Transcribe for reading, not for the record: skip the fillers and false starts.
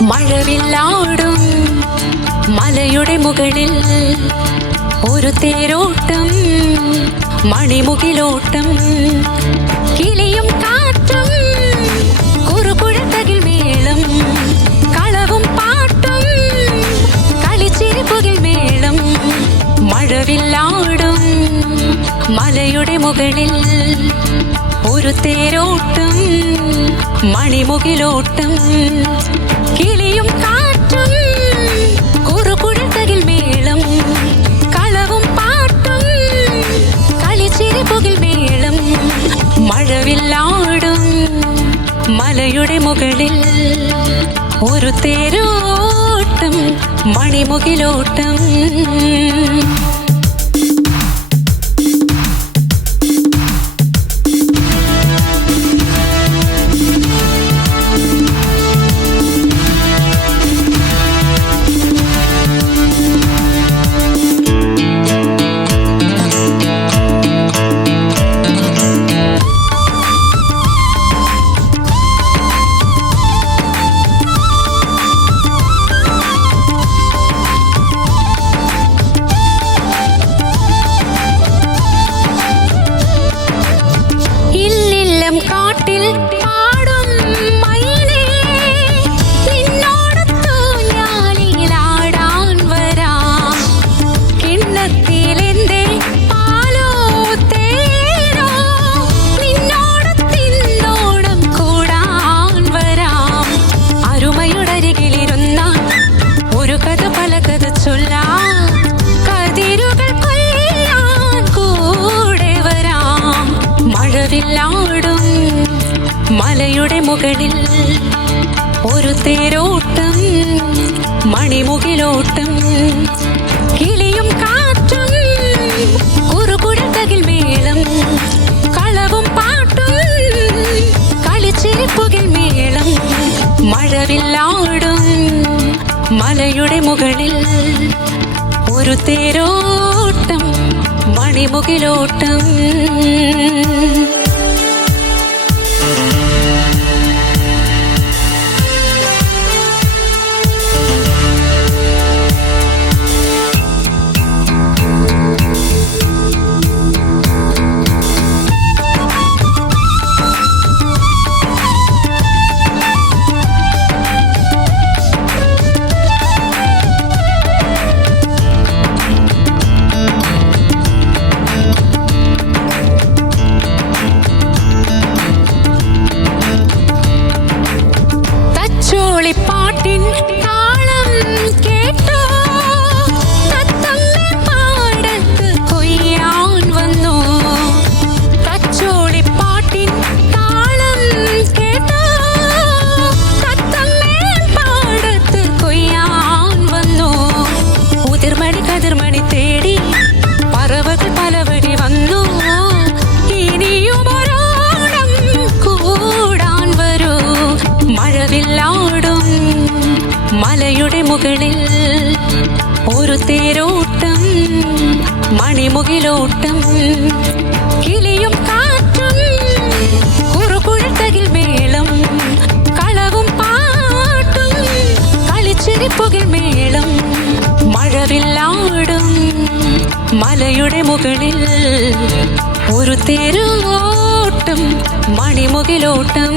മഴവില്ലാടും മലയുടെ മുകളിൽ ഒരു തേരോട്ടം, മണിമുകിലോട്ടം, കിളിയും കാറ്റും കുറുകുഴത്തകിൽ മേളം, കളവും പാട്ടും കളിച്ചിരിപ്പുകിൽ മേളം. മഴവില്ലാടും മലയുടെ മുകളിൽ ഒരു തേരോട്ടം, മണിമുകിലോട്ടം, കിളിയും കാറ്റും കുറുകുഴത്തകിൽ മേളം, കളവും പാട്ടും കളിച്ചിരിപ്പുകിൽ മേളം. മഴവില്ലാടും മലയുടെ മുകളിൽ ഒരു തേരോട്ടം, മണിമുകിലോട്ടം. കാട്ടിൽ പാടും മയിലേ, നിന്നോടൊത്തു ഞാനിലാടാൻ വരാം. കിണ്ണത്തിലെന്തേ പാലോ തേനോ, നിന്നോടൊത്തിന്നോളം കൂടാൻ വരാം. അരുമയുടരികിലിരുന്ന ഒരു കഥ പല കഥ ചൊല്ലാം, കതിരുകൾ കൊല്ലാൻ കൂടെ വരാം. മഴവില്ലാടും മലയുടെ മുകളിൽ ഒരു തേരോട്ടം, മണിമുകിലോട്ടം, കിളിയും കാറ്റും കുറുകുഴത്തകിൽ മേളം, കളവും പാട്ടും കളിച്ചിരിപ്പുകിൽ മേളം. മഴവില്ലാടും മലയുടെ മുകളിൽ ഒരു തേരോട്ടം, മണിമുകിലോട്ടം. പാട്ടിൻ താളം കേട്ടോ, തത്തമ്മ പാടത്ത് കൊയ്യാൻ വന്നു. തച്ചോളിപ്പാട്ടിൻ താളം കേട്ടോ, തത്തമ്മ പാടത്ത് കൊയ്യാൻ വന്നു. ഉതിർമണി കതിർമണി തേടി പറവകൾ പലവഴി വന്നു. ഇനിയും ഒരോണം കൂടാൻ വരൂ. മഴവില്ലാടും മലയുടെ മുകളിൽ ഒരു തേരോട്ടം, മണിമുകിലോട്ടം, കിളിയും കാറ്റും കുറുകുഴത്തകിൽ മേളം, കളവും പാട്ടും കളിച്ചിരിപ്പുകിൽ മേളം. മഴവില്ലാടും മലയുടെ മുകളിൽ ഒരു തേരോട്ടം, മണിമുകിലോട്ടം.